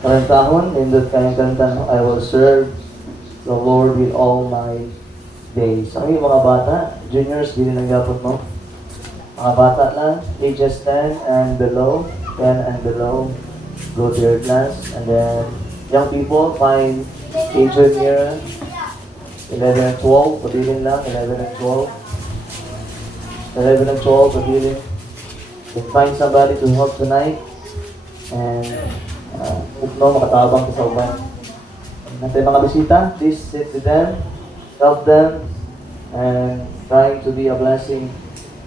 Karantahon, nindot kayang karantahon, I will serve the Lord with all my days. Ang yung mga bata, juniors, hindi nang gapot mo. Mga bata na, ages 10 and below, 10 and below, go to your class. And then, young people, find a junior, 11 and 12, pabilin lang, 11 and 12. 11 and 12, pabilin. Then find somebody to help tonight. And, no, makatabang ka sa uban. Natin mga bisita, please sit with them, help them, and trying to be a blessing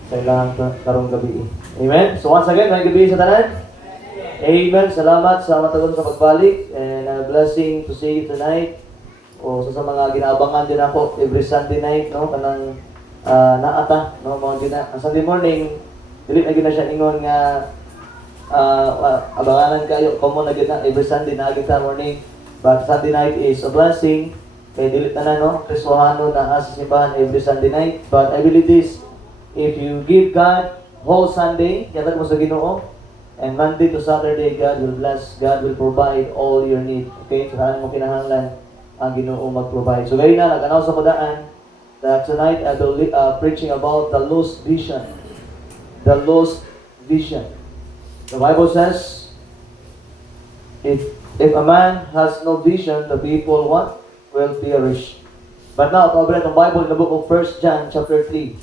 sa ilang karong gabi. Amen? So once again, may gabi sa tanan. Amen. Salamat sa matagon sa pagbalik, and a blessing to see you tonight. O sa mga ginaabangan din ako every Sunday night, no, kanang naata, no, mga Sunday morning, dili na gina siya ingon nga abanganan kayo, common na gina every Sunday na kita morning. But Sunday night is a blessing. Kaya dilit na no, Kristohano na sa simbahan every Sunday night. But I believe this, if you give God whole Sunday, yatag mo sa Ginoo, and Monday to Saturday, God will bless, God will provide all your need. Okay? So saan mo kinahanglan ang Ginoo mag-provide. So gayun na, nag-anaw sa padaan that tonight I will be preaching about the lost vision. The lost vision. The Bible says, if a man has no vision, the people what? Will perish. But now, pabalik ng Bible in the book of 1 John chapter 3.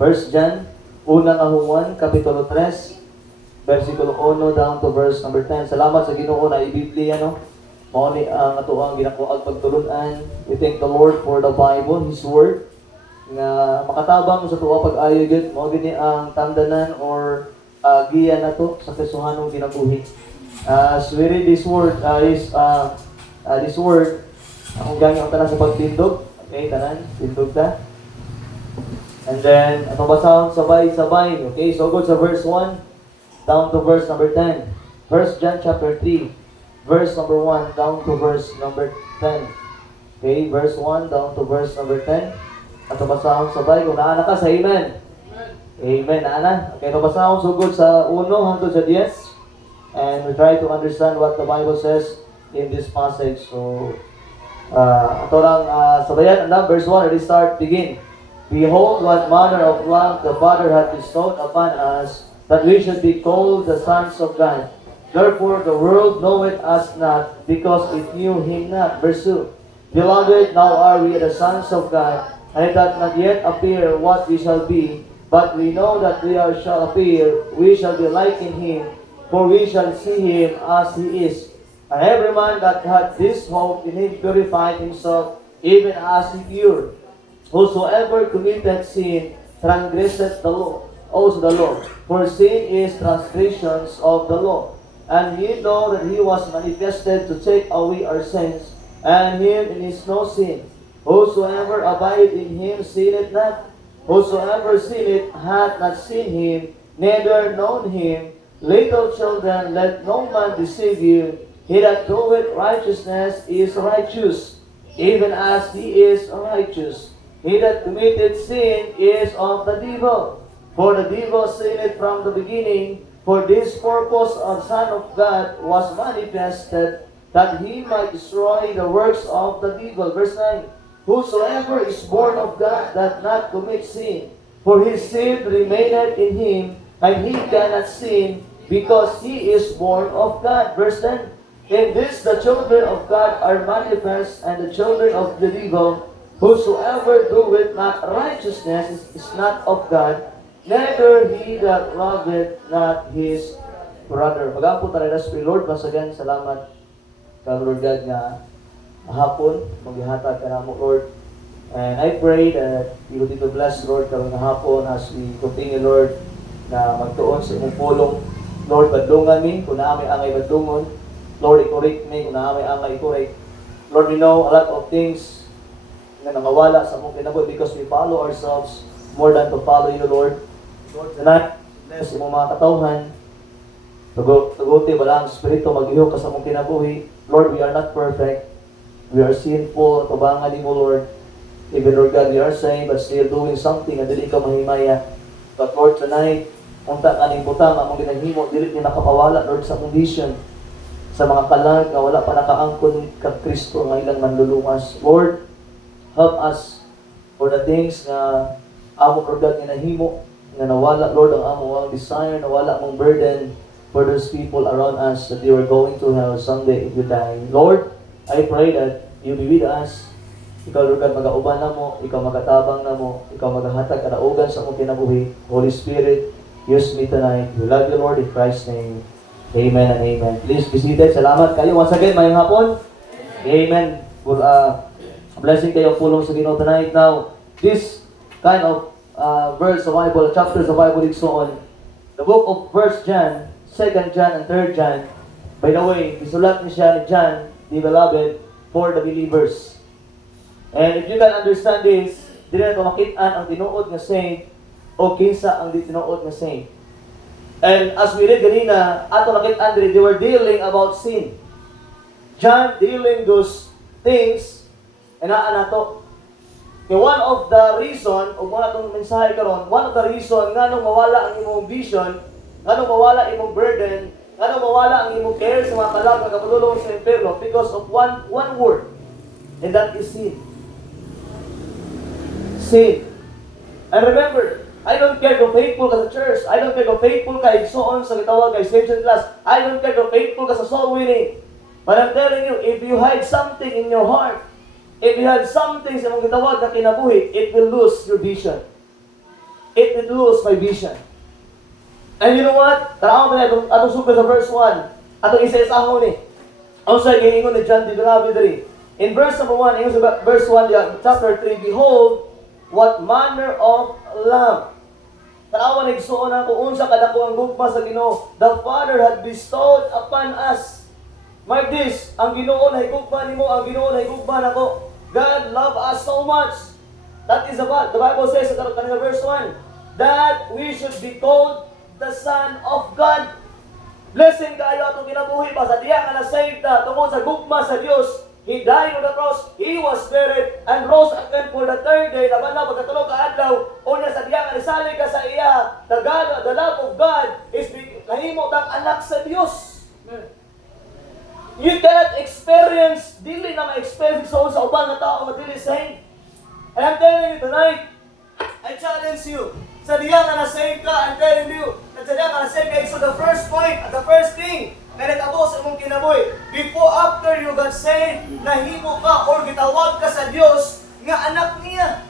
1 John, unang ahungan, kapitulo 3, versikulo 1 down to verse number 10. Salamat sa Ginoo na i-Biblia, no? Mao ni ang ato ang ginakuag pagtulunan. We thank the Lord for the Bible, His Word, nga makatabang sa tuwa pag-ayo gid. Mao gini ang tangdanan or giya na to sa Kristohanong kinabuhi. As we read this word, this word, akong gani ang tanan sa pagtindog. Okay, tanan, tindog ta. And then, atong basahon sabay-sabay. Okay, so go sa verse 1 down to verse number 10. 1 John chapter 3, verse number 1 down to verse number 10. Okay, verse 1 down to verse number 10. Atong basahon sabay. Kung naana ka sa amen. Amen, naana. Okay, atong basahon sugod sa 1 hangtod sa 10. And we try to understand what the Bible says in this passage. So, ato lang sabayan na verse 1, already start, begin. Behold, what manner of love the Father hath bestowed upon us, that we should be called the sons of God. Therefore the world knoweth us not, because it knew Him not. Verse 2, Beloved, now are we the sons of God, and it doth not yet appear what we shall be, but we know that shall appear, we shall be like in Him, for we shall see Him as He is. And every man that hath this hope in Him purified himself, even as He pure. Whosoever committeth sin transgresseth the law, also the law. For sin is transgressions of the law. And ye know that He was manifested to take away our sins, and Him is no sin. Whosoever abideth in Him sinneth not. Whosoever sinneth hath not seen Him, neither known Him. Little children, let no man deceive you. He that doeth righteousness is righteous, even as he is righteous. He that committed sin is of the devil. For the devil sinned from the beginning. For this purpose the Son of God was manifested, that He might destroy the works of the devil. Verse 9, Whosoever is born of God doth not commit sin, for his seed remaineth in him, and he cannot sin, because he is born of God. Verse 10, In this the children of God are manifest, and the children of the devil. Whosoever doeth not righteousness is not of God, neither he that loveth not his brother. Pag-apo tayo na sa Lord, masagan, salamat kang Lord God nga hapon, maghihatag ka na mo, Lord. And I pray that you will be blessed, Lord, karong hapon as we continue, Lord, na magtuon sa imong pulong. Lord, badlungan mi, kung naamay angay badlungon. Lord, i-correct me, kung naamay angay i-correct. Lord, we know a lot of things na nangawala sa mong kinabuhi because we follow ourselves more than to follow you, Lord. Lord, tonight, bless imong mga katawhan. Tuguti, balang spirito, maghihok ka sa mong kinabuhi. Lord, we are not perfect. We are sinful. Tubangan mo, Lord. Even, Lord God, we are saved but still doing something na dili ka mahimaya. But Lord, tonight, unta kaning butang among ginahimo, dili ni nakapawala, Lord, sa among vision. sa mga kalag nga wala pa nakaangkon kag Kristo nga ilang manluluwas. Lord, help us for the things nga among organ nga nahimo, nga nawala, Lord, ang among desire, nawala mong burden for those people around us that they were going to hell someday if you die. Lord, I pray that you be with us. Ikaw, Lord God, mag-auban na mo, ikaw magatabang na mo, ikaw magahatag karaugan sa mong kinabuhi. Holy Spirit, use me tonight. We love you, Lord, in Christ's name. Amen and amen. Please be seated. Salamat kayo. Once again, mayang hapon. Amen. Well, blessing kayo pulong sa Ginoo tonight. Now, this kind of verse of Bible, chapters of Bible is so on. The book of 1 John, 2 John, and 3 John. By the way, isulat ni siya ni John, the beloved, for the believers. And if you can understand this, di na ito makitaan ang tinuod nga saint o kinsa ang di tinuod nga saint. And as we read kanina, ato nakitaan diri, they were dealing about sin. John dealing those things, and nato. One of the reason, o mga itong mensahe karon, one of the reason nga nung mawala ang imong vision, nga nung mawala imong burden, nga nung mawala ang imong care sa mga kalag nga kapatulong sa impyerno, because of one word, and that is sin. Sin. And remember, I don't care kung faithful ka sa church, I don't care kung faithful ka igsoon sa gitawag ka extension class, I don't care kung faithful ka sa soul winning. But I'm telling you, if you hide something in your heart, if you have something sa mong gitawag na kinabuhi, it will lose your vision. It will lose my vision. And you know what? Taraw mo na atong suko sa verse 1. Atong isa-isaho ni. Ang sa gingon ni John the Beloved. In verse number 1, in verse 1, chapter 3, behold, what manner of love. Taraw mo nagsuon ako unsa kadako ang gugma sa Ginoo. The Father had bestowed upon us. Mark this, ang Ginoo na higugma nimo, ang Ginoo na higugma nako. God loved us so much. That is the Bible says sa kanila verse 1, that we should be called the Son of God. Blessing kayo atong kinabuhi pa sa diya nga na-saved na tungkol sa gugma sa Dios. He died on the cross, He was buried, and rose again for the third day. Laban na pagkatulog ka adlaw, unya sa diya nga nisali ka sa iya. The love of God is kahimo tang anak sa Dios. You cannot experience, dili na ma-experience sa ubang na tao nga dili saint. And I'm telling you tonight, I challenge you. Sa diya nga na-save ka, I'm telling you, sa diya nga na-save ka, so the first point, the first thing, na nitabo sa imong kinabuhi, before, after you got saved, nahimo ka or gitawag ka sa Dios nga anak niya.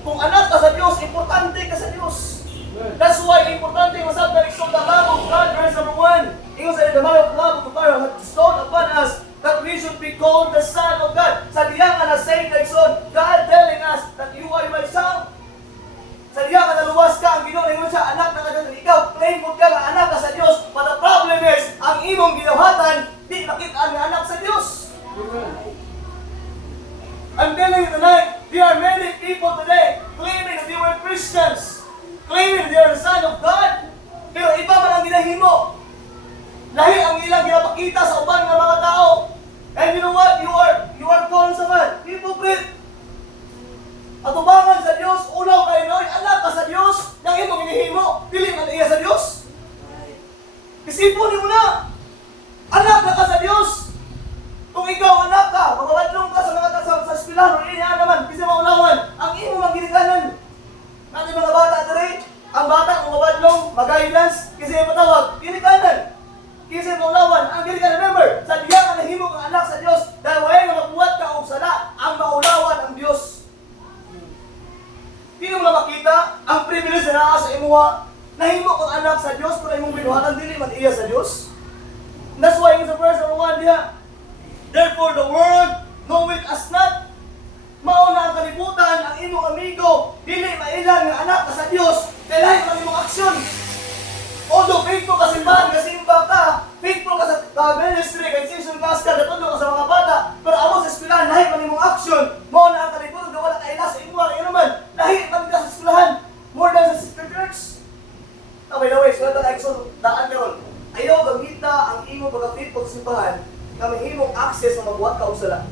Kung anak ka sa Dios, importante ka sa Dios. That's why importante yung masab na the love of God, verse number 1. Ingon sa the love of the Father has bestowed upon us that we should be called the Son of God. Sa diya nga na-save ka, God telling us that you are my son. Sa diya nga naluwas ka, ang Ginoo ingon siya, anak na ka, ikaw, claim mo ka nga anak ka sa Dios. But the problem is, ang imong ginawatan, di makita ang anak sa Dios. I'm telling you tonight, there are many people today claiming that they were Christians, claiming they are the Son of God, pero iba man ang ginahimo. Lahi ang ilang ginapakita sa ubang ng mga tao. And you know what? You are called sa man, hypocrite. At ubangan sa Diyos, unaw kayo noy, anak ka sa Diyos, nang imong inihimo, dili man iya sa Diyos. Isipon mo na, anak na ka sa Diyos. Kung ikaw anak ka, magbabadlong ka sa mga sa eskwelahan, o inihan naman, kasi maulawan, ang imo mang ginikanan. Natin mga bata diri, ang bata kung mabadlong, mag-guidance, kasi patawag, ginikanan. Kasi maulawan, ang ginikanan, remember, sa diya nga nahimo kang anak sa Diyos, dahil way nga magbuhat ka og sala, ang maulawan ang Diyos. Hindi mo na makita ang privilege na naa sa imuha. Nahimo kang anak sa Diyos, kung imong binuhatan, dili man iya sa Diyos. And that's why in the verse number 1 diya, therefore the world knoweth us not. Mauna ang kalibutan, ang imong amigo, dili mailang nga anak ka sa Diyos, kailangan ang imong aksyon. Although faithful ka simbahan, kasimba ka, faithful ka sa ministry, kay season class ka, natundo ka sa mga bata, pero amo sa eskwelahan, lahi man imong aksyon, mauna ang kalibutan, na wala kaila sa imuha, kaya naman, lahi man ka sa eskwelahan, more than sa sister church. Now, by the way, eskwelahan na Exodus, daan ka ron. Ayaw gamita ang imo pagka-faithful sa simbahan, na may imong access na magbuhat ka o sala.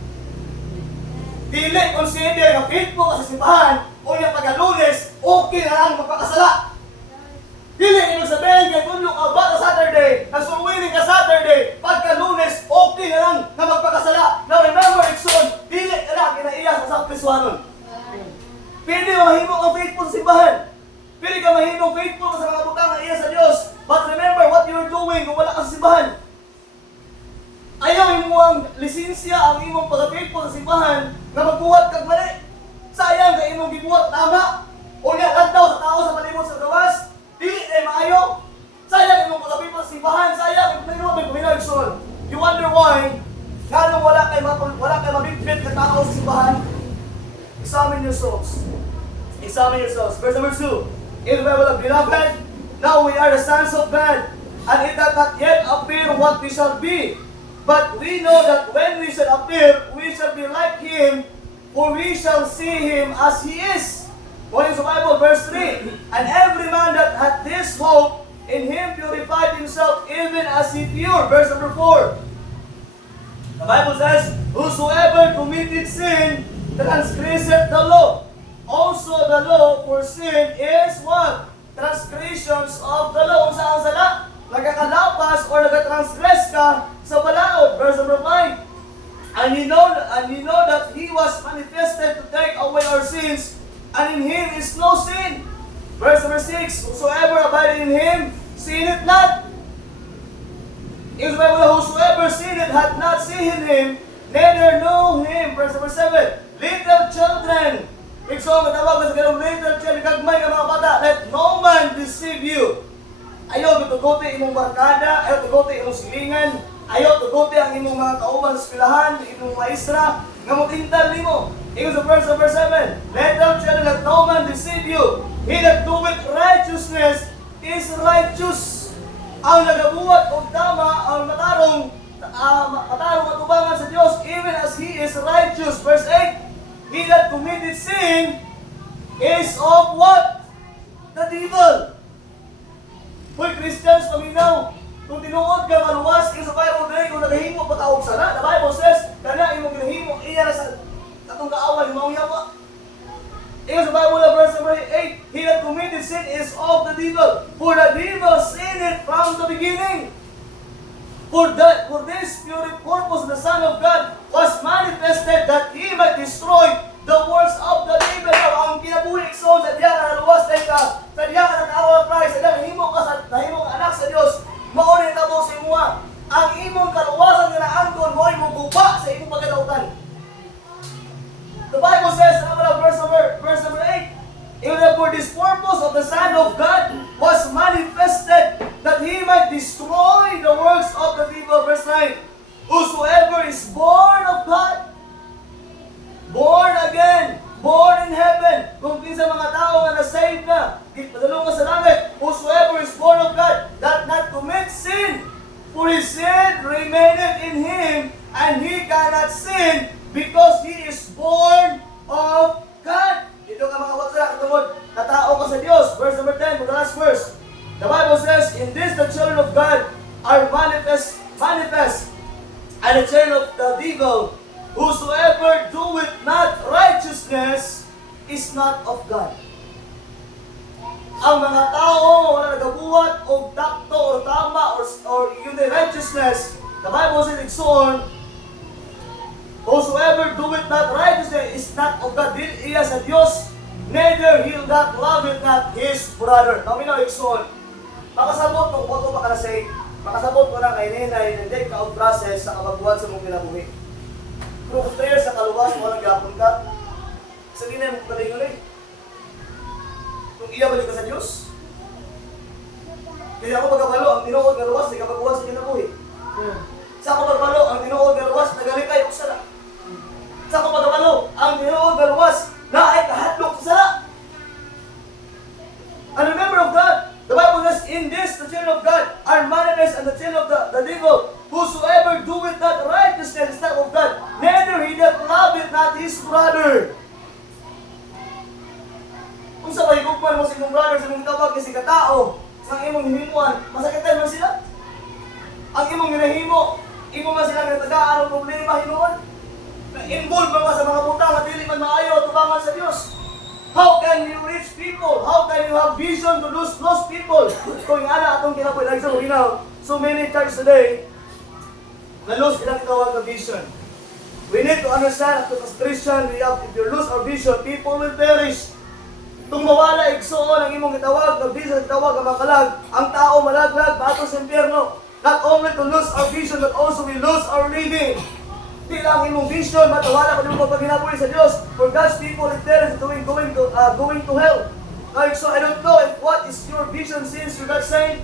Dili consider na faithful ka sa simbahan, o yung pagka-lunes, okay na lang magpakasala. Dili ibig sabihin kay kung ka ba ka Saturday, nagsulwili ka Saturday, pagka Lunes, okay na lang na magpakasala. Now remember, Ikson, dili ka lang kinaiya sa Kriswanon. Pwede ka mahimo ang faithful sa simbahan. Pwede ka mahimo faithful sa mga butang na iya sa Diyos. But remember what you're doing kung wala ka sa simbahan. Ayaw mo ang lisensya, ang imong pagka-faithful sa simbahan na magbuhat kag mali. Sayang ka imong gibuhat tama. O nga lantaw sa tao sa palibot sa gawas. Dili ay maayo. Sayang imong pagka-faithful sa simbahan. Sayang may kuminagson. You wonder why nganong wala kay mabitbit na tao sa simbahan. Examine yourselves. Examine yourselves. Verse number 2. In the Bible of beloved, now we are the sons of God, and it doth not yet appear what we shall be. But we know that when we shall appear, we shall be like Him, for we shall see Him as He is. What is the Bible? Verse 3. And every man that hath this hope in Him purified himself even as He pure. Verse number 4. The Bible says, whosoever committed sin transgresseth the law. Also the law for sin is what? Transgressions of the law. Kung saan sala? Nagkakalapas or nagkatransgress ka sa balaod. Verse number 5. And you know that He was manifested to take away our sins, and in Him is no sin. Verse number 6. Whosoever abideth in Him sinneth not. In the Bible, whosoever sinneth hath not seen Him, neither know Him. Verse number 7. Little children. Ikso, matawag ka sa ganong little children, kagmay ka mga bata, let no man deceive you. Ayaw tutugote imong barkada, ayaw tutugote imong silingan, ayaw tutugote ang imong mga kauban sa eskwelahan, imong maestra, nga mutintal nimo. Ingon sa verse number 7, little children, let no man deceive you. He that doeth righteousness is righteous. Ang nagabuhat og tama, ang matarong atubangan sa Dios, even as He is righteous. Verse 8, he that committed sin is of what? The devil. Hoy, Christians, paminaw. Kung tinuod ka maluwas, sa Bible dahil kung nagahimo pa ka og sala, the Bible says, kana imong ginahimo iya na sa katong kaaway mao yawa. Sa Bible verse number 8, he that committed sin is of the devil, for the devil sinned from the beginning. For this pure purpose the Son of God was manifested that He might destroy the works of the devil. Ang kinabuhi so sa diya na naluwas tayo ka, sa diya ka nag-awa Christ, sa diya nahimo ka sa nahimong anak sa Dios, mao ni tabo sa imuha. Ang imong kaluwasan nga naangkon mo ay muguba sa imong pagkadautan. The Bible says, verse number 8, even for this purpose of the Son of God was manifested that He might destroy the works of the devil. Verse 9, whosoever is born of God, born again, born in heaven. Kung kinsa mga tao nga na-save na, padulong ka sa langit, whosoever is born of God, that not commit sin, for his sin remaineth in him, and he cannot sin, because he is born of God. Dito ka mga wala katungod, na tao ka sa Diyos. Verse number 10, the last verse. The Bible says, in this the children of God are manifest, and the children of the devil, whosoever doeth not righteousness is not of God. Ang mga tao wala nagabuhat o takto o tama or yung righteousness, the Bible says igsoon, whosoever doeth not righteousness is not of God. Dili iya sa Dios, neither he that loveth not his brother. Naminaw igsoon, makasabot kung koto pa ka na say, makasabot ko na kay Nenay, hindi ka o process sa kabaguhan sa mong kinabuhi. Kung prayer sa kaluwas, walang gapon ka, sa ginay mo kalingulit. Kung iya balik ka sa Diyos, kaya ako pagkabalo, ang tinuod nga luwas, di ka pagbuhat sa kinabuhi. Sa ako pagkabalo, ang tinuod nga luwas, nagaling kayo sa sala. Sa ako pagkabalo, ang tinuod nga luwas, na ay kahatlok sa sala. And remember of God, the Bible says, in this the children of God are manifest, and the children of the devil, whosoever doeth not righteousness is not of God, neither he that loveth not his brother. Kung sa pahigugman mo sa imong brother, sa imong tawag kasi katao, sa imong hinimuan, masakitan man sila. Ang imong hinahimo, imo man sila nagtagaan ang problema hinuon. Na-involve man sa mga butang at dili man maayo tubangan sa Dios. How can you reach people? How can you have vision to lose lost people? Kung ana atong kinapoy, like so many churches today, na lose ilang itawag na vision. We need to understand that as Christian, if you lose our vision, people will perish. Kung mawala igsoon ang imong gitawag, ang vision gitawag ang makalag, ang tao malaglag, bato sa impyerno. Not only to lose our vision, but also we lose our living. Di lang imong vision, matawala ka din mo pag hinabuhi sa Diyos. For God's people, if there is going to hell. Like, so I don't know if what is your vision since you got saved.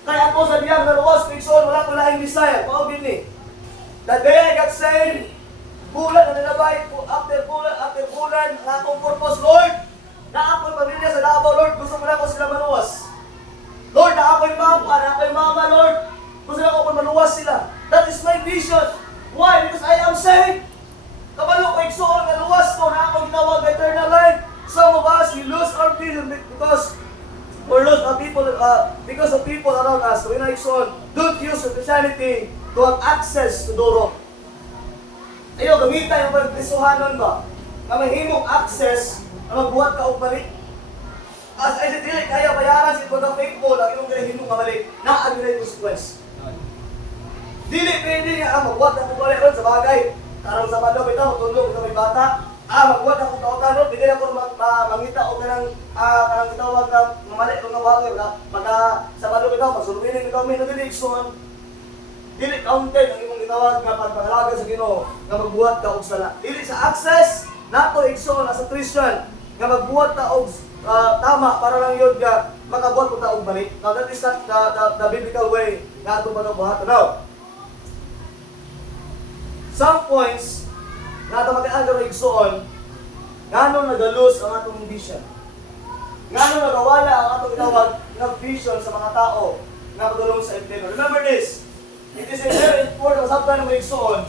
Kaya ako sa diyang naluwas, igsoon, wala ko laing desire. Paugin ni. The day I got saved, bulan na nilabay, after bulan, ang akong purpose, Lord, na ako'y pamilya sa Davao, Lord, gusto mo na ako sila maluwas. Lord, na ako'y mama, Lord, gusto na ako maluwas sila. That is my vision. Why? Because I am saved. Kabalo ko igsoon, maluwas ko, na akong ginawag eternal life. Some of us, we lose our vision because because of people around us. So, don't use Christianity to have access to Doro. Ayaw, gamitan yung pagkrisuhanon ba? Na may himong access na magbuhat ka o balik. As I said, dili kaya bayaran sa ibang faithful ang inyong himong kamalik na agulay consequence. Dili pwede nga magbuhat na kung balik sa bagay. Karang sa balo, ito, matulog ito may bata. Magbuhat na kung kautan ron, bigyan ako mangita o kanang itawag na mamalik kung nawagay na sa balo ito, magsulubinin ito, may nabiligson. Dili counted ang imong gitawag nga pagpangalaga sa Ginoo nga magbuhat ka og sala. Dili sa access nato igsoon as a Christian nga magbuhat ta og tama para lang yun nga makabuhat ta og balik. Now that is not the biblical way nga ato pagbuhat. Now, some points nga ato mag-aandar igsoon ngano nagalus ang atong vision. Ngano nagawala ang atong gitawag nga vision sa mga tao nga padulong sa impyerno. Remember this. It is a very important sabta na may igsoon.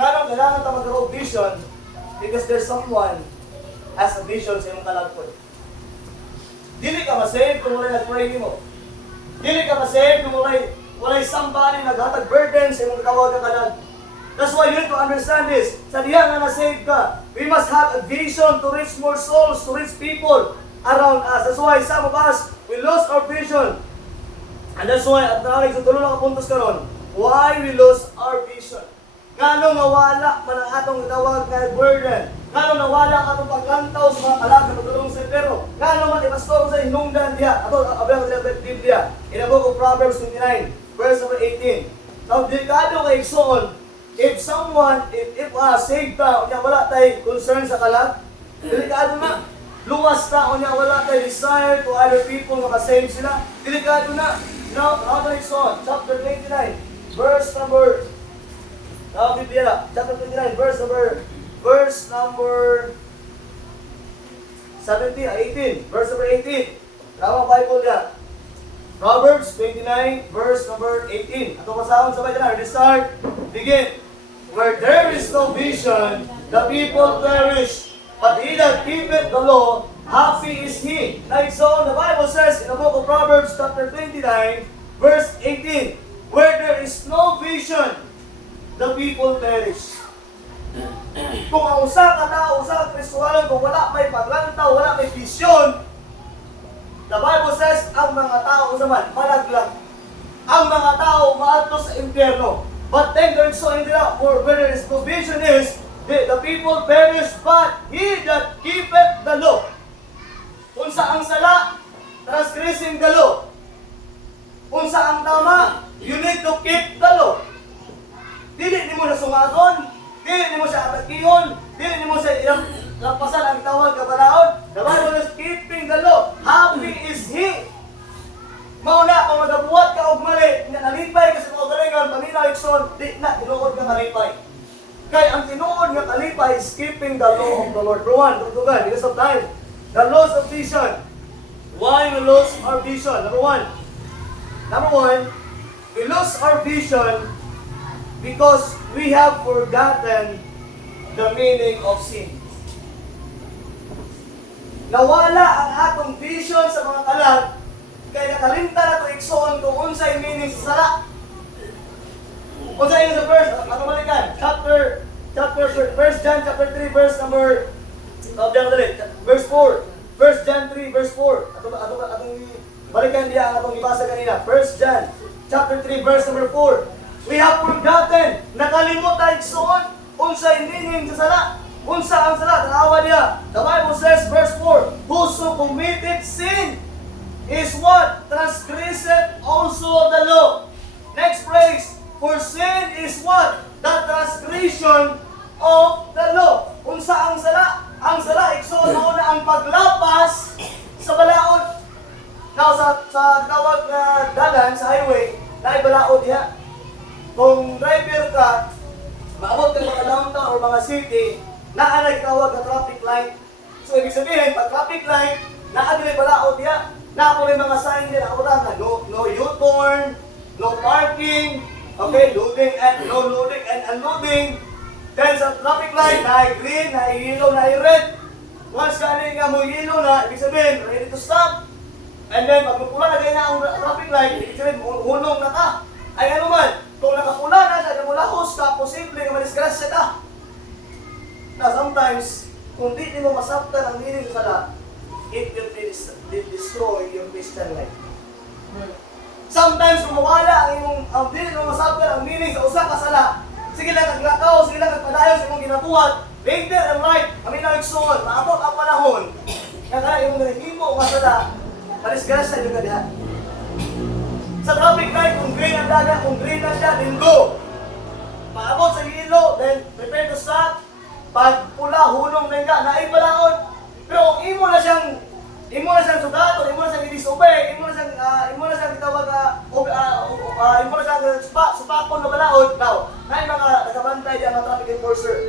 Nga nang kailangan ta magkaroon vision because there's someone has a vision sa imong kalagpon. Dili ka ma-save kung wala nag-pray nimo. Dili ka ma-save kung walay somebody naghatag burden sa imong gitawag nga kalag. That's why you need to understand this. Sa diha nga na-save ka, we must have a vision to reach more souls, to reach people around us. That's why some of us, we lost our vision. And that's why, at nalig sa tulo na kapuntos karon, why we lost our vision. Ngano nawala man ang atong gitawag nga burden. Ngano nawala ang atong paglantaw sa mga kalaga padulong sa pero. Ngano man ipastor sa hinungdan diha. Ato abang sa Biblia. In the book of Proverbs 29, verse number 18. Now, delikado kay igsoon, if saved ka, unya wala tay concern sa kalag, delikado na. Luwas ta, unya wala tay desire to other people nga ma-save sila. Delikado na. Now, chapter 29, verse number, chapter 29, verse number 18, verse number 18. Tama Bible niya. Proverbs 29, verse number 18. Ato pasahon sa Bible na, start, begin. Where there is no vision, the people perish. But he that keepeth the law, happy is he. Like so, the Bible says in the book of Proverbs, chapter 29, verse 18, where there is no vision, the people perish. Kung ang usa ka tao, usa ka Kristohanon, kung wala may paglantaw, wala may vision, the Bible says, ang mga tao usaman, malaglag. Ang mga tao maadto sa impyerno. But then there's so in there, where there is no vision is, the people perish, but he that keepeth the law. Unsa ang sala, transgressing the law. Unsa ang tama, you need to keep the law. Dili nimo na sungaton, dili nimo siya atakihon, dili nimo siya ilang lapasan ang tawag kabalaod. The Bible is keeping the law. Happy is he. Mauna, kung magabuhat ka og mali, nalipay kasi mo galingan, paminaw ikson, di na, tinuod ka malipay. Kaya ang tinuod nga kalipay is keeping the law of the Lord. Rowan, tutugan, because of time. The loss of vision. Why we lose our vision? Number one, we lose our vision because we have forgotten the meaning of sin. Nawala ang atong vision sa mga kalag, kaya nakalimta na ito iksoon kung unsay meaning sa sala. Unsay yun sa verse, matumalikan, chapter First John chapter 3, verse number, verse 4. First John 3, verse 4. Atong balikan diya ang atong ibasa kanina. First John chapter 3, verse number 4. We have forgotten, nakalimot tayo igsoon, unsa iningin sa sala. Unsa ang sala, tanawa niya. The Bible says, verse 4, whoso committed sin is what? Transgresseth also the law. Next phrase, for sin is what? The transgression of the law. Unsa ang sala? Ang sala, igsoon mo na ang paglapas sa balaod. Now, sa tawag na dalan, sa highway, na balaod diha. Kung driver ka, maabot ka mga downtown or mga city, naa nagtawag na traffic light. So, ibig sabihin, pag traffic light, naa din balaod diha. Naa po rin mga sign din, nakabutan na no U-turn, no parking, okay, loading and no loading and unloading. Then sa traffic light, na-green, na-yellow, na-red. Once kani nga mo yellow na, ibig sabihin, ready to stop. And then, pag pula na ganyan ang traffic light, ibig sabihin, hunong na ka. Ay ano man, kung nakapula na siya, namulahos ka, posible nga madisgrasya ka. Now, sometimes, kung di mo masaptan ang meaning sa sala, it will destroy your Christian life. Sometimes, kung mawala ang di mo masaptan ang meaning sa usa ka sala, sige lang kaglakaw, sige lang kagpadayon sa imong ginabuhat, later in life, kami na igsoon, maabot ang panahon, kaya imong nahimo nga sala, madisgrasya yung kadiha. Sa traffic light, kung green ang dagat, kung green na siya, then go. Maabot sa yellow, then prepare to stop. Pag pula, hunong na nga, naibalaon. Pero kung imo na siyang sugato, imo na siyang i-disobey, imo na siyang itawag, imo na siyang supakon na balaod. Now, na yung mga nagabantay diyan ng traffic enforcer.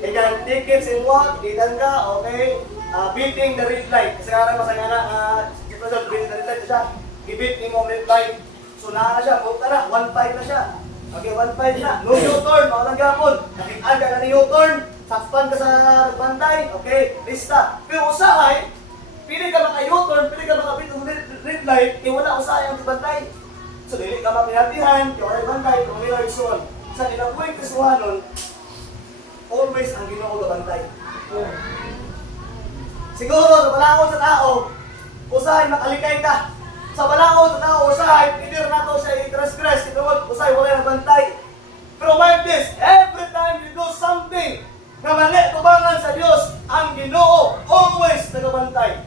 Ikan tickets in what, ikan ka, okay, beating the red light. Kasi nga masangana, beating the red light siya. I-beat ni mo red light. So na siya, move ka na, 1.5 na siya. Okay, 1.5 na. No U-turn, mga gapon. Nakitaan ka na U-turn, sakpan ka sa nagbantay, okay, lista. Pero usahay, pili ka maka U-turn, pili ka maka beat ng red light, wala usahay ang bantay. So dili ka mapinatihan, wala yung bantay, kung nila igsoon. Sa inabuhay kasuhanon, always ang Ginoo bantay. Siguro, sa balakon sa tao, usahay makalikay ka. Sa balakon sa tao, usahay, pidir na to siya i-transgress, usahay wala na bantay. Pero mind this, every time you do something na mali tubangan sa Diyos, ang Ginoo always nagabantay.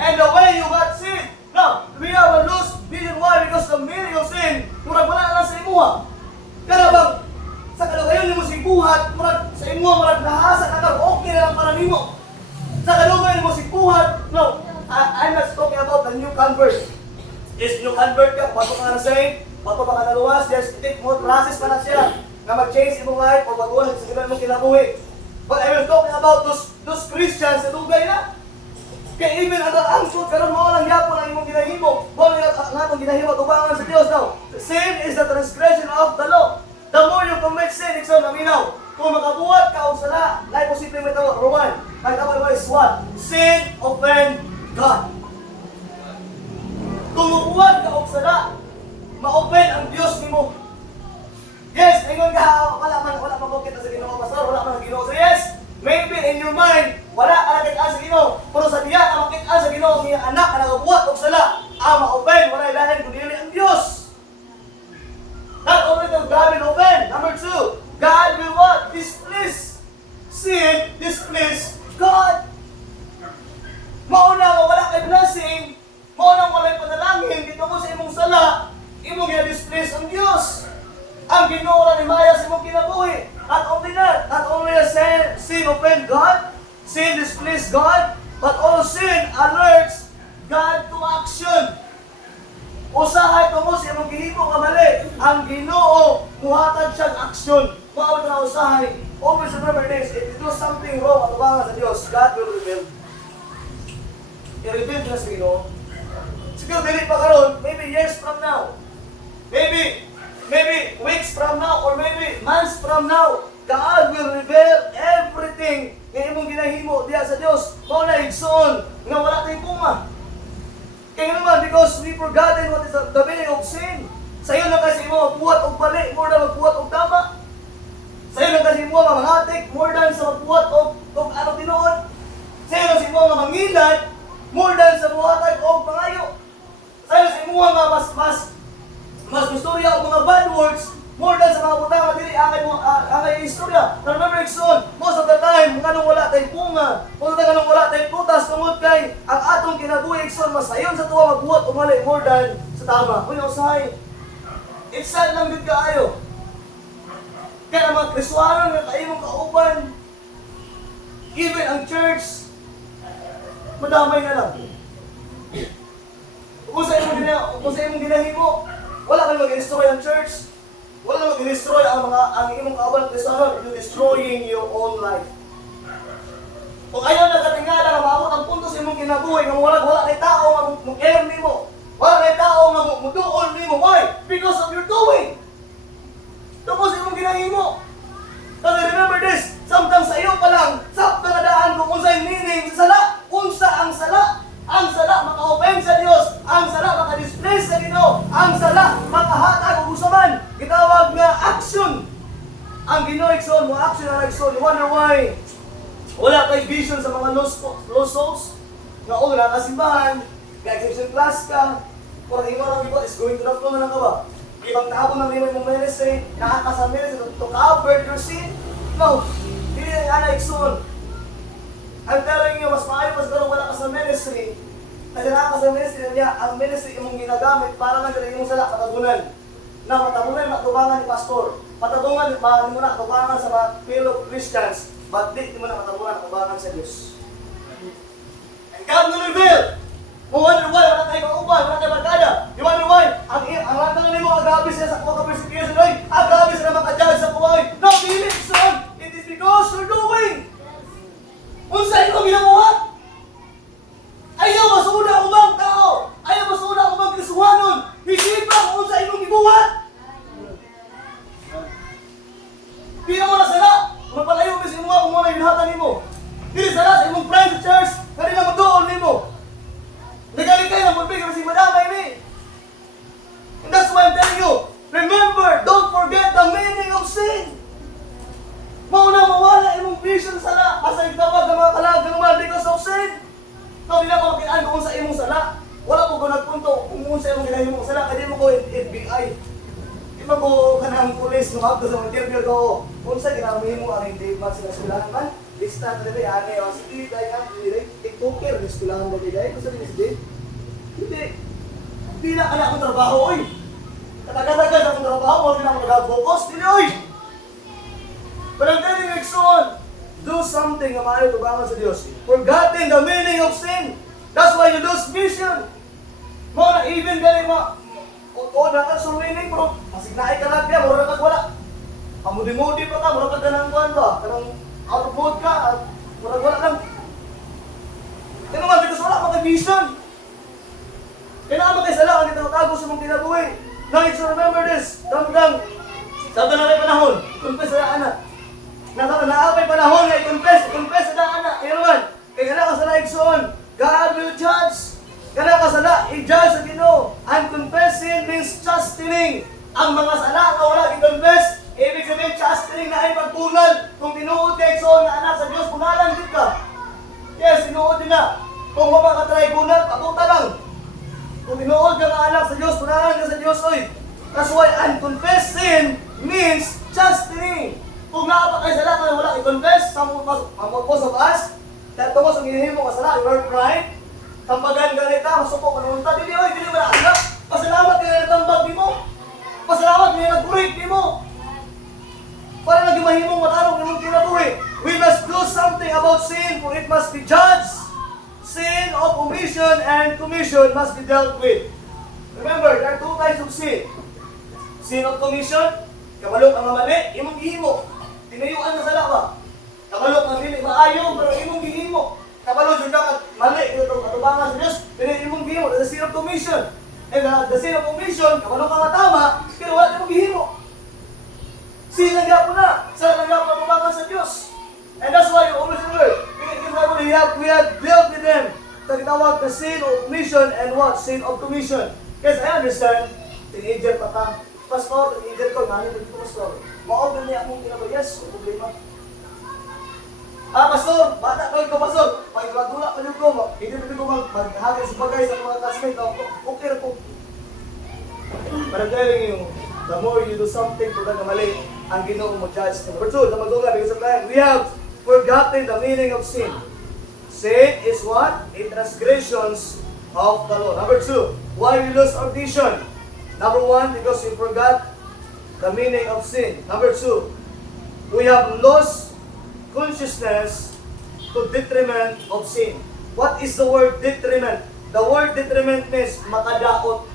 And the way you got sin, now, we have a loose vision. Why? Because the meaning of sin, murag wala lang sa imuha. Kaya bang, sa kalugayon mo sibuhat, murag sa imuha, murag nahasa na ka, okay na lang para nimo. Sa kalugayon mo sibuhat, no, I'm not talking about the new converts. Yes, new convert ka, bago ka na saved, bago ka na luwas, there's take more process pa na siya na mag-change imong life o baguhan sa sila mong kinabuhi. But I will talking about those Christians na dugay na. Kaya even ang angsod, karon mo lang yapon ang imong ginahimo, mo lang ang atong ginahimo tubangan sa Dios now. Sin is the transgression of the law. The more you commit sin, ikson naminaw. Kung makabuhat ka o sala, like posible may tawag, Roman, ang tawag mo is what? Sin offend God. Kung mabuhat ka o sala, ma-open ang Diyos ni mo. Yes, ingon ka, wala man bukit sa Ginoo, pastor, wala man ang Ginoo. So yes, maybe in your mind, wala ka nakita sa Ginoo. Pero sa diya ka makita sa Ginoo, ang anak ka nakabuhat o sala, ma-open, wala ilahin kung dili ang Diyos. Not only does God will open, number 2, God will what? Displease. Sin, displease God. Mauna nga wala kay blessing, mauna walay panalangin, dito mo sa imong sala, imong i-displease ang Diyos. Ang Ginoo ra ni Maya sa imong kinabuhi. Not only a sin offend God, sin displease God, but also sin alerts God to action. Usahay tungo sa imong gihimo nga mali, ang Ginoo muhatag siyang aksyon. Mao na usahay. Always remember this, if you do something wrong at tubangan sa Dios, God will reveal. I-reveal na sa Ginoo. Siguro dili pa karon, maybe years from now. Maybe weeks from now or maybe months from now, God will reveal everything nga imong ginahimo diya sa Dios. Mao na igsoon nga wala tay kuma. Kaya naman, because we forgotten what is the meaning of sin. Sa iyo na kasi mo magbuhat og bali, mo na magbuhat og tama. Sa iyo na kasi mo imo nga mangatik, more than sa magbuhat o ano tinuod. Sayo sa imo nga mangilad, more than sa buhatag o pangayo. Sayo sa imo nga mas istorya o mga bad words, more than sa mga butang na dili angay istorya. Now remember, Ikson, most of the time, kanong wala tayong bunga, most of the kanong wala tayong prutas, tungod kay ang atong kinabuhi, Ikson, mas sayon sa tuwa magbuhat o mali, more than sa tama. Kung yung usahay, it's sad lang din kaayo. Kaya ang mga Kristuhanon nga kaimong kauban, even ang church, madamay na lang. Kung sa imong ginahimo, wala kang mag-destroy ang church. Wala nang mag-destroy ang imong kauban ng Kristuhanon. You're destroying your own life. Kung ayaw na katingala nga maabot ang punto sa imong kinabuhi, nga wala na tao nga mag-air nimo. Wala na tao nga muduol nimo. Why? Because of your doing. Tapos imong ginahimo. Kasi remember this, samtang sa iyo pa lang, sakto na daan kung unsay meaning sa sala. Unsa ang sala? Ang sala maka-open sa Dios, ang sala maka-display sa Ginoo, ang sala makahatag og usaman. Gitawag nga action. Ang Ginoo igsoon mo action ang igsoon. You wonder why wala kay vision sa mga lost souls? Nga wala ka simbahan, ka-exception class ka, or imo ra gyud is going to the flow na lang ka ba? Ibang tao ng lima mong ministry, nakakasa ministry to cover your sin. No, hindi na ana igsoon. I'm telling you, mas maayo mas gano'n wala ka sa ministry. Kasi nakaka sa ministry niya, ang ministry imong ginagamit para lang gano'n imong sala, patagunan. Na patagunan, matubangan ni pastor. Patagunan, mo na matubangan sa mga fellow Christians. But di mo na matagunan, matubangan sa Diyos. And God will reveal. Kung wonder why, wala tayo kauban, wala tayo barkada. You wonder why? Ang lahat ng mo, agabi sila sa kuha ka persecution, oy. Agabi sila makajudge sa kuha, no, believe, son. It is because you're doing. Unsa imo ginabuhat? Ayaw masuda ubang tao. Ayaw masuda ubang Kristiyanon. Hisipa kung unsa imo gibuhat. Di mo na sala. Mapalayo bis imo kung ano ginahatan nimo. Dili sala sa imong friends sa church, kani na magduol nimo. Nagalit kayo ng pulpig kasi madamay ni. And that's why I'm telling you, remember, don't forget the meaning of sin. Mauna mawala imong vision sala asa igtawag ng mga kalagang mga because of sin. No, di na ko makitaan kung sa imong sala. Wala ko nagpunto kung sa imong ginahimong sala. Kaya mo ko FBI. Di ba ko kanang pulis nung hapdo sa interview ko. Kung sa ginahimong ang hindi ba sila sulahan man. Lista na rin ane. O sige tayo nga. TikToker. Sulahan ba kayo? Kung sa rin si hindi. Hindi na kanya akong trabaho. Oy. Katagadagan akong trabaho. Huwag na akong nag-focus. Hindi oy. But I'm telling you, Ikson, do something na maayo tubangan sa Diyos. Forgetting the meaning of sin. That's why you lose vision. Mo na even galing mo, o na ka meaning bro, masignaay ka lang niya, mura ka wala. Pamudi-mudi pa ka, mura ka ganang kuhan ba? Kanang out of mode ka, mura wala lang. Kaya naman, because wala ka vision. Kaya naman kayo sala, ang itatago sa mong kinabuhi. Now, you should remember this. Damgang, sabi na may panahon, confess na anak. Naapay panahon nga i-confess sa anak. Yan naman, kaya kana ka sala igsoon, God will judge. Kana ka sala, i-judge sa Ginoo. And confessing means chastening. Ang mga sala na wala i-confess, ibig sabihin chastening na ay pagpunal. Kung tinuod ka igsoon na anak sa Diyos, punalan din ka. Yes, tinuod din na. Kung mapa ka try punal, papunta lang. Kung tinuod ka na anak sa Diyos, punalan ka sa Diyos, oy. That's why unconfessing means chastening. Kung naapa kayo sa lahat na wala i-confess, most of us, dahil tungkol sa ginihimo ka sa lahat, you are pride, tambagan ganita, masupok, manunta, dili mo na anak. Pasalamat kayo na tambag di mo. Pasalamat kayo na nag-break di mo. Para naging mahimong matarong ng kinabuhi. We must do something about sin, for it must be judged. Sin of omission and commission must be dealt with. Remember, there are two types of sin. Sin of commission, kabalok ang mali, imong gihimo. Tinayuan na sala ba? Kabalok ang dili maayo, pero imong gihimo. Kabalok jud ka mali, ito katubangan sa Dios, pero imong gihimo. The sin of commission. And the sin of omission, kabalok ang tama, pero wala imong gihimo. Sin lang gyapon na, sa lang gyapon katubangan sa Dios. And that's why you always remember, we have dealt with them. Tagtawag the sin of omission and what? Sin of commission. Because I understand, teenager pa ka. Pastor, leader ko, nani dito pastor. Maogal niya akong kinabayas, may problema. Pastor, bata ko pastor. Pag dula ko ko, hindi ko maghagay sa bagay sa mga classmates. Okay na po. But I'm telling you, the more you do something to na mali, ang Ginoo mo judge. Number 2, the magunga, because of time, we have forgotten the meaning of sin. Sin is what? A transgressions of the law. Number 2, why we lose our vision? Number 1, because we forgot the meaning of sin. Number 2, we have lost consciousness to detriment of sin. What is the word detriment? The word detriment means makadaot.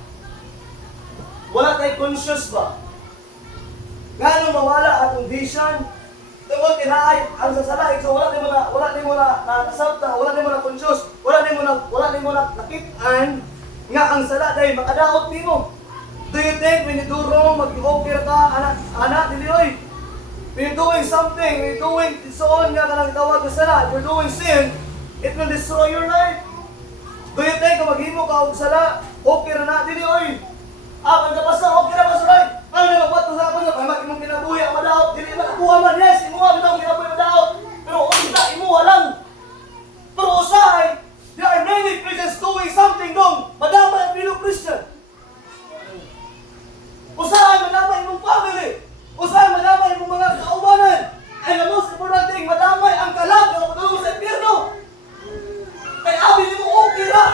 Wala tayo conscious ba? Nga mawala atong vision, tungkol kinaay ang sasalaig, so wala din mo na nasabta, wala din mo na conscious, wala din mo na nakitaan nga ang sala dahil makadaot nimo. Do you think when you do wrong, mag-okay ka, anak, dili oy? When you're doing something, when you're doing soon nga kanang tawag na sala, if you're doing sin, it will destroy your life. Do you think kung maghimo ka og sala, okay na dili oy? Pag napasa, okay na pastor. Ano na magbuhat ko sa ako nyo? Kaya mag-imong kinabuhi ang madaot. Dili makakuha man, yes, imuha bitang kinabuhi madaot. Pero unta, imuha lang. Pero usahay, there are many Christians doing something wrong. Madamay ang fellow Christian. Usahay, madamay imong family. Usahay, madamay imong mga kaubanan. And the most important thing, madamay ang kalag na matulog sa impyerno. Kaya abi ni mo okay ra.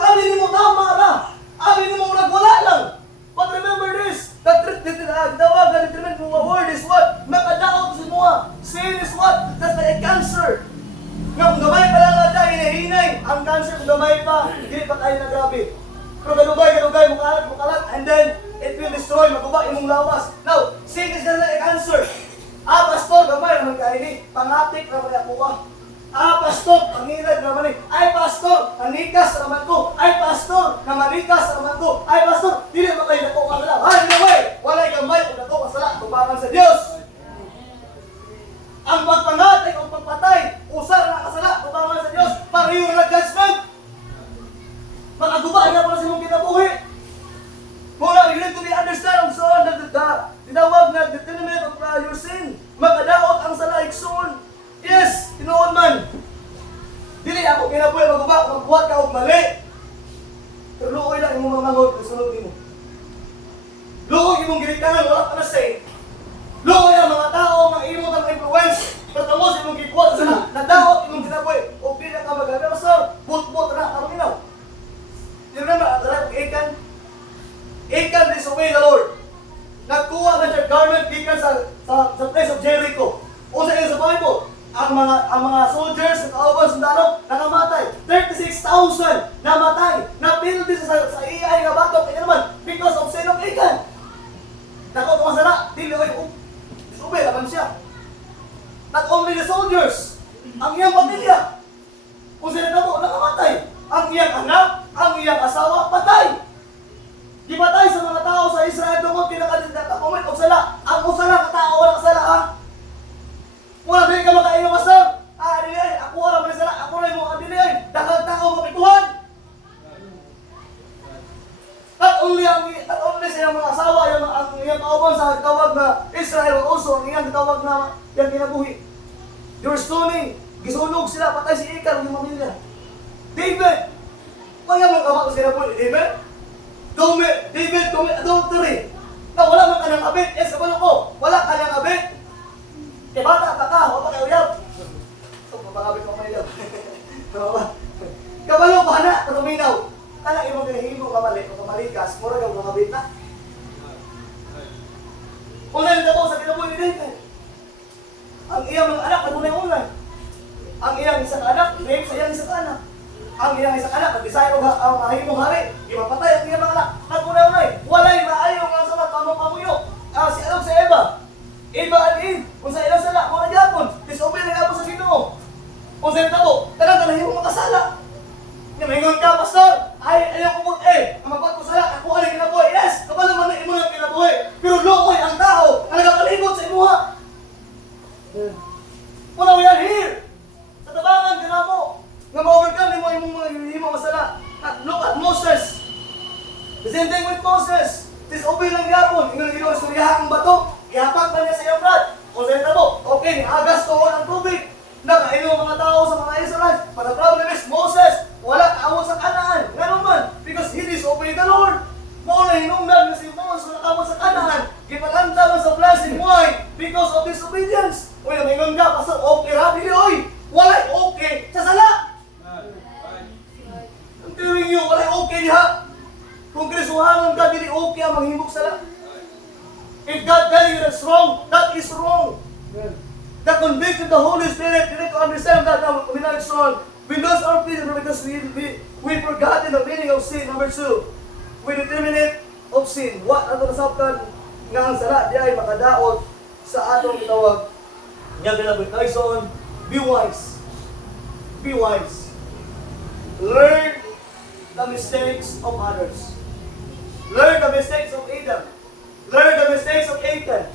Abi ni mo tama ra. Abi ni mo wala lang. But remember this, the detriment mo word is what? Makadaot sa mga. Sin is what? That's like a cancer. Nga kung gamay pa lang na tayo, hinahinay. Ang cancer kung gamay pa, hindi pa tayo na grabe. Pero galugay, mukalat, and then, it will destroy, maguba imong lawas. Now, sin is just like a cancer. Pastor, gamay naman kayo ni, pangatik naman nakuha. Pastor, pangilad naman ni. Ay, pastor, nanikas naman ko. Ay, pastor, namanikas naman ko. Ay, pastor, dili ba kayo nakuha ka lang? Ay, no way! Walay gamay kung nakuha sala, tubangan sa Diyos. Ang pagpangatay o pagpatay, usar na kasala, tubangan sa Diyos. Pareho na judgment. Makagubaan na po na sa mong kinabuhi. Muna, you need to be understand so that tinawag na determinant of your sin. Makadaot ang sala iksoon. Yes, tinuod man. Dili ako kinabuhi magbuhat ka og mali. Pero luoy lang imong mamangod kasunod nimo. Luoy imong gilitangan wala ka na say. Luoy ang mga tao mga imo kang influence. Pero tamo sa imong gibuhat sa nadaot imong kinabuhi. O pila ka magabi pastor, but ra ka minaw. You remember at Achan? Achan disobeyed the Lord. Nagkuha na siya garment gikan sa place of Jericho. Unsa yun sa Bible? Ang mga soldiers sa kauban sundalo nangamatay. 36,000 namatay. Napildi sa AI nga batok. Kaya naman, because of sin of Achan. Nako kung masala, dili oy subay laban siya. Not only the soldiers, ang iyang pamilya. Kung sila nabo, nangamatay. Ang iyang anak, ang iyang asawa, patay. Gipatay sa mga tao sa Israel tungkol pinakadindakamit og sala. Ang usala ka tao wala sala ha. Wala din ka makaino pastor. Dili ay ako ra man sala. Ako ra mo dili ay daghang tao mapituhan. Not only sa mga asawa ang iyang kauban sa tawag na Israel also ang iyang tawag na yang kinabuhi. They were stoning. Gisunog sila patay si Achan ug imong pamilya. David. Kaya mo kamat sila po David. David commit adultery. Na wala man kanang abit. Yes, kabalo ko. Wala kanang abit. Kaya bata pa ka, wala pa kayo uyab. So, mapakabit mo kayo. Kabalo ko, hana, katuminaw. Kanang imong hinahimo kamali, o kamalikas, mura ka mga abit na. Una yung dabo sa kinabuhi ni David. Ang iyang mga anak, nagulay-ulay. Ang iyang isang anak, rape sa iyang isang anak. Ang iyang isang anak, nag-desire ang mahimong hari, ipapatay ang iyang mga anak. Nagulay-ulay, walay maayo nga sa pamong-pamuyo. Si Adam sa Eva. Eva and Eve, kung sa ilang sala, mga Japon, disobey na nga po sa Ginoo. Kung sa ilang tabo, talang-talahimong makasala. Ngamingon ka, pastor, ayaw ko ang magpag ko sala, ako alay kinabuhi. Yes, kapag naman na imo ng kinabuhi. Pero looy ang tao, ang nagapalibot sa imuha. Muna we are here. Sa tabangan, ka na mo. Nga ma-overcome, imong masala. Look at Moses. Nakainom ang mga tao sa mga Israelites. But the problem is, Moses, wala kaawat sa Kanaan. Nga naman, because he disobeyed the Lord. Mao na hinungdan na si Moses wala kaawat sa Kanaan. Gipalanta lang sa blessing. Why? Because of disobedience. Uy, namingon ka, pastor, okay ra? Dili, oy. Wala okay sa sala. I'm telling you, wala okay diha. Kung krisuhanon ka, dili okay ang manghimog sala. If God telling you that's wrong, that is wrong. The conviction of the Holy Spirit, you need to understand that now, we not son. We lost our freedom because we forgot the meaning of sin. Number 2, we determinate of sin. What ato nasabtan nga ang sala di ay makadaot sa atong gitawag. Nya ginabi son, be wise. Be wise. Learn the mistakes of others. Learn the mistakes of Adam. Learn the mistakes of Achan.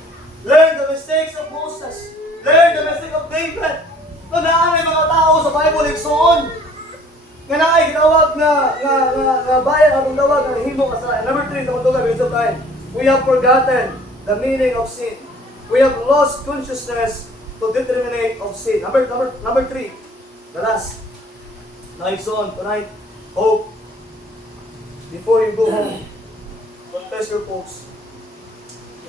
Learn the mistakes of Moses. Learn the mistake of David. Kung naanay mga tao sa Bible, igsoon. Nga naay ginawag nga bayan atong tawag nga himo kasalanan. Number 3, sa mga based of time. We have forgotten the meaning of sin. We have lost consciousness to determinate of sin. Number 3, the last. Naigsoon tonight, hope. Before you go home, confess your faults.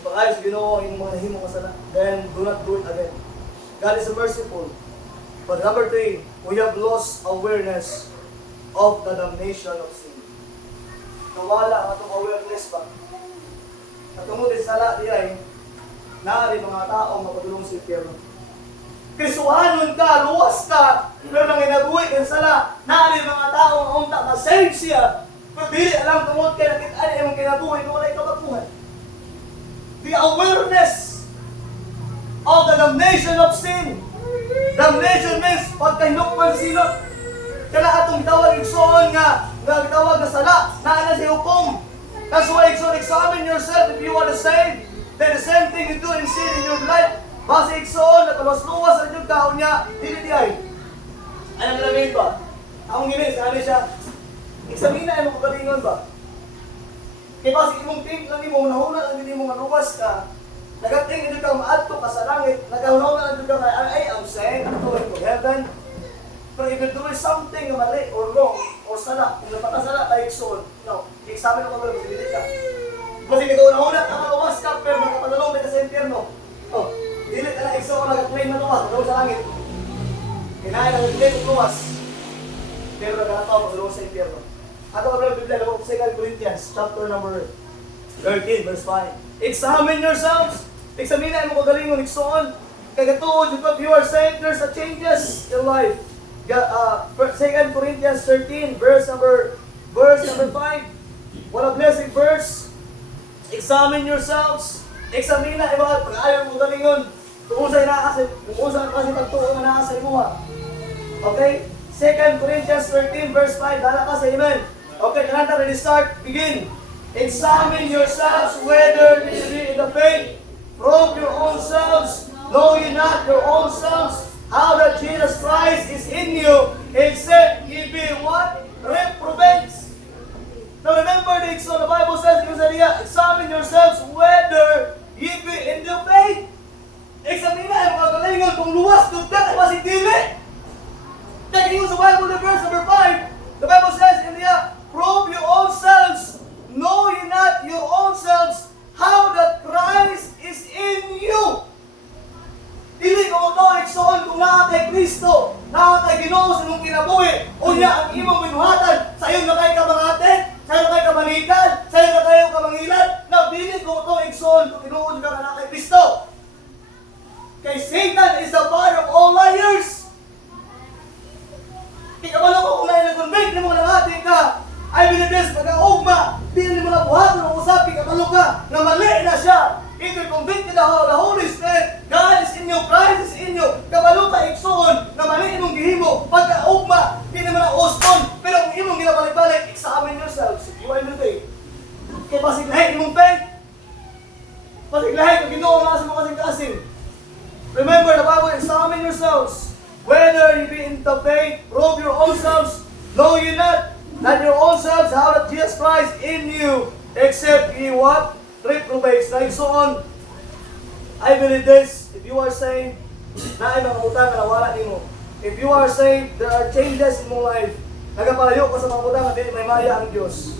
Ipag-ayos Ginoo ang inyong mga nahimong kasalanan. Then do not do it again. God is merciful. But number 3, we have lost awareness of the damnation of sin. Nawala ang atong awareness ba? Katungod sa sala di ay naari mga tao mapadulong sa impyerno. Krisuhanon ka, luwas ka, pero nang inabuhi ka sa sala, naari mga tao ang unta ma-save siya. Pero dili alam tungod kay nakit-ani ang kinabuhi kung wala ikaw kapuhan. The awareness of the damnation of sin. Damnation means pagkahinukman sino. Kaya atong gitawag igsoon nga gitawag na sala, naana si hukom. That's why igsoon, examine yourself if you want to save. Then the same thing you do in sin in your life. Base igsoon, natalos-luwas ang yung taon niya, dili-diay. Anong lamin ba? Akong ginis, ano siya? Examina yung mga kalingon ba? Kaya kasi imong think lang mo, nahuna lang din mo maluwas ka. Nagating ito ka maadto ka sa langit. Nagahuna lang ito ka, ay, I'm saying, I'm going to heaven. Pero if you're doing something na mali or wrong, or sala, kung napakasala tayo soon, no, i-examine mo kung hindi ka. Kasi ikaw nahuna, nakakawas ka, pero makapanalong ka sa impyerno. Oh, dili ka na exo, nag-claim na luwas, matulong sa langit. Kinain lang nag-claim ng luwas. Pero nagkataw, matulong sa impyerno. Ato ang Biblia, 2 Corinthians, chapter number 13, verse 5. Examine yourselves. Examine mo kagalingon, igsoon. Kagatuod, if you are saved, there's a changes in life. 2 Corinthians 13, verse number 5. What a blessed verse. Examine yourselves. Examine na, iba, pag-ayaw mo kagalingon. Kung sa'yo nakasip, kung sa'yo kasi pagtuon na nakasip mo ha. Okay? 2 Corinthians 13, verse 5. Dala ka sa amen. Okay, kananta, ready, start, begin. Examine yourselves whether you be in the faith. Prove your own selves. Know ye not your own selves how that Jesus Christ is in you, except ye be what? Reprobates. Now remember the Bible says in Isaiah, examine yourselves whether ye be in the faith. Examine na yung kagalingon kung luwas doon ka ay masig dili. Take you sa Bible, the verse number 5. The Bible says in the prove your own selves. Know ye not your own selves how that Christ is in you. Dili ko ito iksoon kung naa kay Kristo, naa kay Ginoo sa imong kinabuhi. Unya ang imong binuhatan sa iyo na kay kamangate, sa iyo na kay kamanikan, sa iyo na kayo kamangilan. Na dili ko ito iksoon kung tinuod ka na kay Kristo. Kay Satan is the father of all liars. Ikabalo ko kung nai-convict mo ng ating ka. I believe this, pagka-ugma, di mo na buhaton ang usap, ikabalo ka, na mali na siya. If you're convicted of the Holy Spirit, God is in you, Christ is in you. Kabalo ka iksoon, na mali imong gihimo, pagka-ugma, di naman na uston. Pero kung imong ginabalik-balik, examine yourselves. If you are in the faith. Kaya pasiglahin imong faith. Pasiglahin kung Ginoo na sa mga kasing-kasing. Remember the Bible, examine yourselves. Whether you be in the faith, prove your own selves, know ye not that your own selves how that Jesus Christ in you, except ye what? Reprobates. Like so on. I believe this, if you are saying, na ay mga utang na wala nimo. If you are saved, there are changes in your life. Nagapalayo ka sa mga butang at may maya ang Diyos.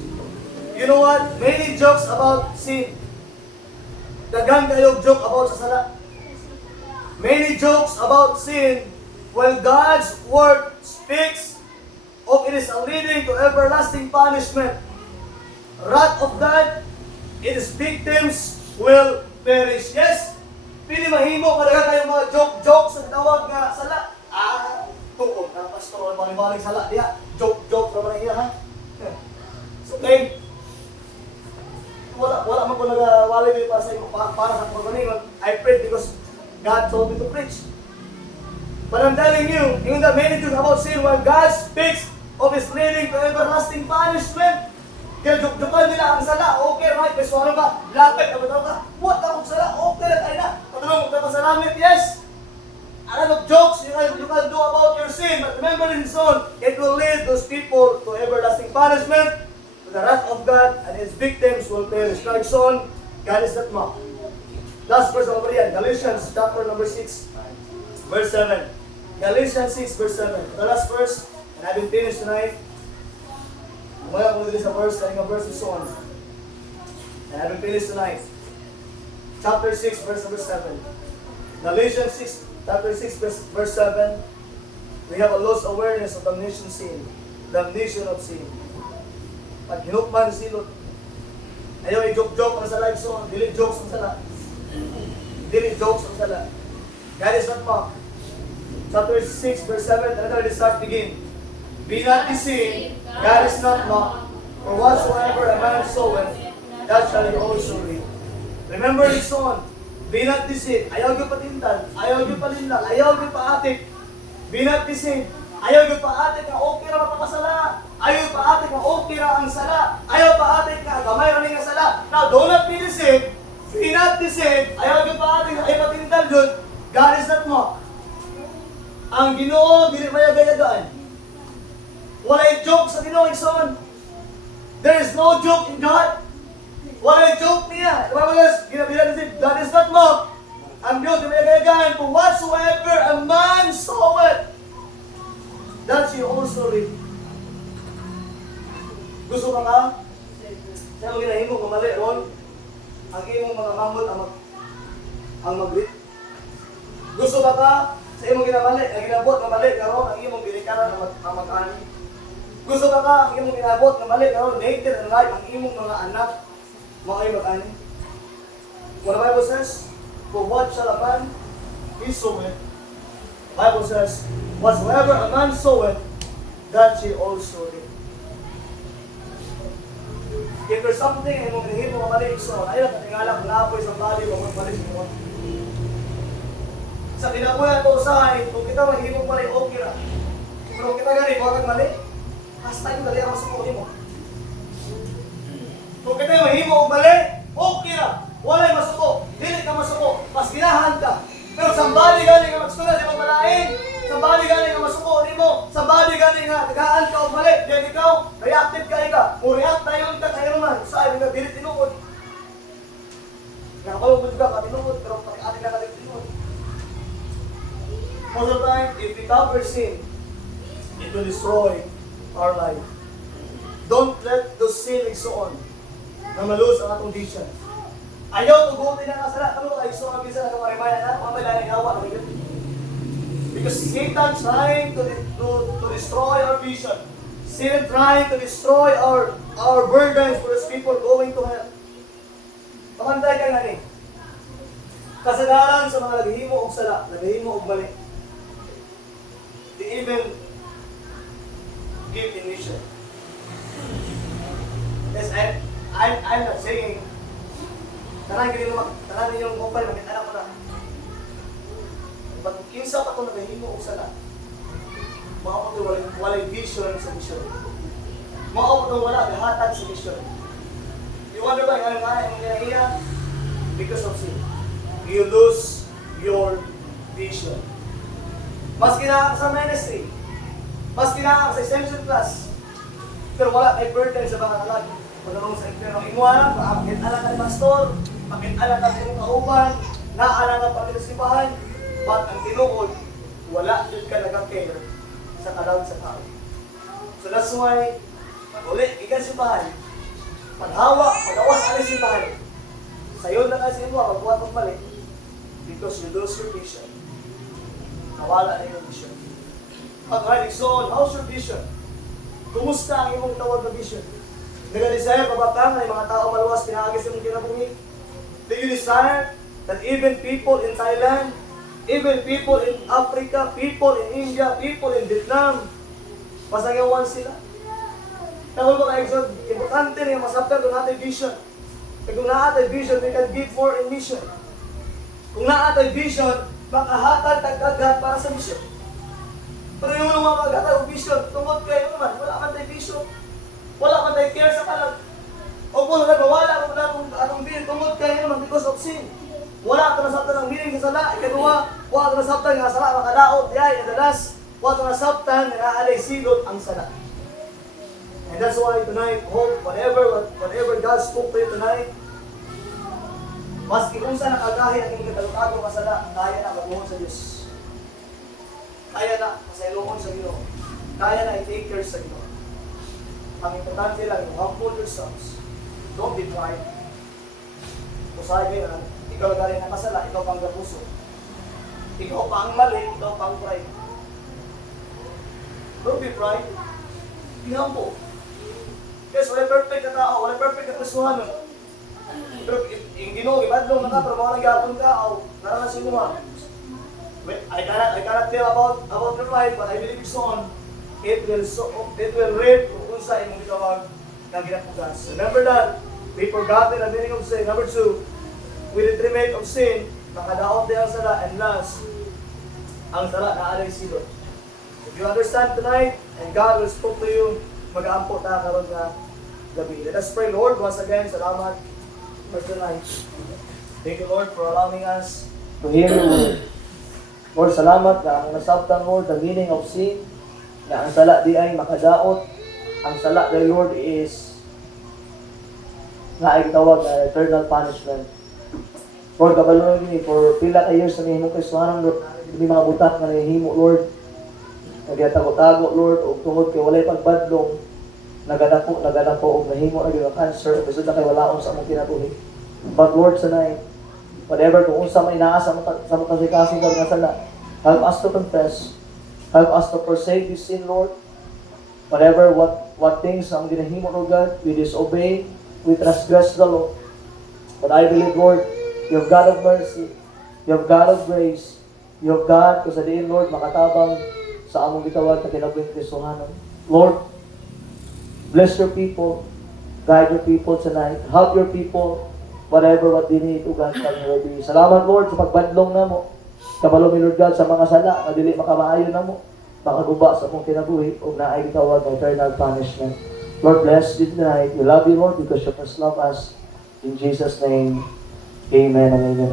You know what? Many jokes about sin. Daghang kayo joke about sa sala. Many jokes about sin when God's word speaks of it is leading to everlasting punishment. Wrath of God, its victims will perish. Yes, pili mahimo kadaga kayong mga joke sa tawag nga sala. Tuog na pastor balik sala dia. Joke naman iya ha. So, okay. Wala man ko nagawali dito para sa pagpaningon. I prayed because God told me to preach. But I'm telling you, in the many things about sin, when God speaks of His leading to everlasting punishment, kaya joke-jokean nila ang sala, okay right, may suwano ka, lapit, abataw ka, what akong sala, okay na tayo na, patulong, magpapasalamit, yes. A lot of jokes you can do about your sin, but remember in son, it will lead those people to everlasting punishment, to the wrath of God, and His victims will perish. Like son, God is not mocked. Last verse over here, Galatians chapter number 6, verse 7. Galatians 6, verse 7. The last verse, and I've been finished tonight. Umaya ko dito sa verse, kaya nga verse is on. And I've been finished tonight. Chapter 6, verse number 7. Galatians 6, chapter 6, verse 7. We have a lost awareness of damnation sin. Damnation of sin. Pag hinukman silot, ayaw i-joke-joke ang sala, so dili jokes ang sala. Dili jokes ang sala. God is not mocked. Chapter 6, verse 7, another start begin. Be not deceived, God is not mocked. For whatsoever a man soweth, that shall he also reap. Remember this one. Be not deceived. Ayaw nyo patintan. Ayaw nyo palinlang. Ayaw nyo paatik. Be not deceived. Ayaw nyo paatik na okay na mapakasala. Ayaw paatik na okay na ang sala. Ayaw paatik na gamay rin ang sala. Now, do not be deceived. Be not deceived. Ayaw nyo paatik na ay patintan dun. God is not mocked. Ang Ginoo dili mayagayagaan. Walay joke sa Ginoo, igsoon. There is no joke in God. Walay joke niya. God is not mocked. Ang Diyos di mayagayagaan. For whatsoever a man soweth, that she also reap. Gusto ka ka? Sa mga ginahimo mamali ron, ang imong mga kamot ang mag-reap. Gusto ba ka? Sa imong ginamali, ang ginabot nga mali karon ang imong ginikaran ang mag-ani. Gusto ba ka ang imong ginabot nga mali karon native and life ang imong mga anak mo ay mag-ani. What the Bible says, for what shall a man he soweth? The Bible says, whatsoever a man soweth, that she also reap. If there's something ay mong ginahimo nga mali so ayaw katingala kung naapoy sa bali o mali mo. Sa kinabuhi ito usahay, kung kita mahimong mali, okay ra. Pero kung kita gani, huwag kang mali, hasta yung dali ang masukuhin mo. Kung kita mahimo o mali, okay ra. Walay masuko, dili ka masuko, mas ginahan ka. Pero sambali gani nga magsunod sa mga malain, sambali gani nga masuko ni mo, sambali gani nga tagaan ka o mali, diyan ikaw, reactive ka ika, o react na yun ka kayo naman, sa ayaw nga dili tinuod. Nakapalugod ka, katinuod, pero pag-ating na katinuod. Most of the time, if we cover sin, it will destroy our life. Don't let the sin exoon na malus ang atong vision. Ayaw tugutin na kasala. Ano ay so ang bisa na kamarimaya na? Mamay lang igawa na yun. Because Satan trying to destroy our vision. Satan trying to destroy our burdens for those people going to hell. Pamantay ka nga ni. Kasagaran sa mga naghihimo og sala, naghihimo og mali. They even give in mission. Yes, I'm not saying tanan yung mobile, makita ko na. But kinsa pa ito nagahimo og sala, maabot yung walay vision sa mission. Maabot yung wala gahatag sa mission. You wonder why ang ginaiya? Because of sin. You lose your vision. Mas kinahang sa ministry, mas kinahang sa essential class, pero wala kay burden sa mga kalag. Pagkarong sa impyerno, imuanan, pakit-alang ka ni pastor, pakit-alang ka sa imong kauban, naalang ka pag-isipahan, but ang tinuod, wala yun ka nag-care sa kalang sa tao. So that's why, uli, ikan simbahan, paghawak, pag-awas alay simbahan, sayo na kasi mo, magbuhat ng mali, because you lose your vision. Nawala na yung vision. Pag-right, so how's your vision? Kumusta ang imong tawag na vision? Nag-desire pa ba ka na yung mga tao maluwas pinaagis yung kinabuhi? Do you desire that even people in Thailand, even people in Africa, people in India, people in Vietnam, masangawan sila? Tawag mo kayo, importante niya masapter kung natin vision. Kung naatay vision, we can give more in mission. Kung naatay vision, makahatag tag-agad para sa mission. Pero yung mga mag-atay o vision, tungkol kayo naman, wala man tayo vision. Wala man tayo care sa kalag. O kung nagawala mo na atong bill, tungkol kayo naman because of sin. Wala ka nasabtan ng meaning sa sala. Ikaduha, wala ka nasabtan ng sala, makadaot, yay, and the last, wala ka nasabtan na naalay silot ang sala. And that's why tonight, hope, whatever God spoke to you tonight, maski kung saan nakagahi ang inyong katalutago masala, kaya na mabuhon sa Diyos. Kaya na masailuhon sa Ginoo. Kaya na i-take care sa Ginoo. Ang importante lang, humble yourselves. Don't be pride. Usahay kayo na, ikaw galing na masala, ikaw pang gapuso. Ikaw pa ang mali, ikaw pa ang pride. Don't be pride. Be humble. Yes, wala perfect na tao, wala perfect na kasuhan. Pero yung Ginoo, ibadlong na ka, pero mga nagyapon ka, o naranasin mo ha. I cannot tell about your life, but I believe it's on. It will reap kung sa imong gitawag ng ginapugas. Remember that, we forgotten the meaning of sin. Number 2, with the detriment of sin, nakadaot din ang sala, and last, ang sala na alay silot. If you understand tonight, and God will speak to you, mag-aampo na karon nga gabi. Let us pray, Lord, once again, salamat for tonight. Thank you, Lord, for allowing us To hear your word. Lord, salamat na ang nasabtan, Lord, the meaning of sin, na ang sala di ay makadaot. Ang sala kay Lord is na ay tawag na eternal punishment. Lord, kabalo ni for pila ka years na nahimong kaisuhanan, Lord, hindi mga butak na nahimo, Lord. Nagyatago-tago, Lord, o tungod kay walay pagbadlong, nagadako, o nahimo na yung cancer, o bisod na kay walaon sa among kinabuhi. But Lord, sanay, whatever, kung unsa may inaasa sa mga kasing nga sala, help us to confess, help us to forsake this sin, Lord. Whatever, what things ang ginahimo, Lord God, we disobey, we transgress the law. But I believe, Lord, you're God of mercy, you're God of grace, you're God, kung sa diin, Lord, makatabang sa among gitawag na kinabuhing Kristohanon. Lord, bless your people, guide your people tonight, help your people, whatever what they need, O God, can you be. Salamat, Lord, sa pagbadlong na mo. Kabalo mi, Lord God, sa mga sala, na dili makamaayo na mo, makaguba sa mong kinabuhi, o na ay gitawag ng eternal punishment. Lord, bless you tonight. We love you, Lord, because you first love us. In Jesus' name, amen and amen.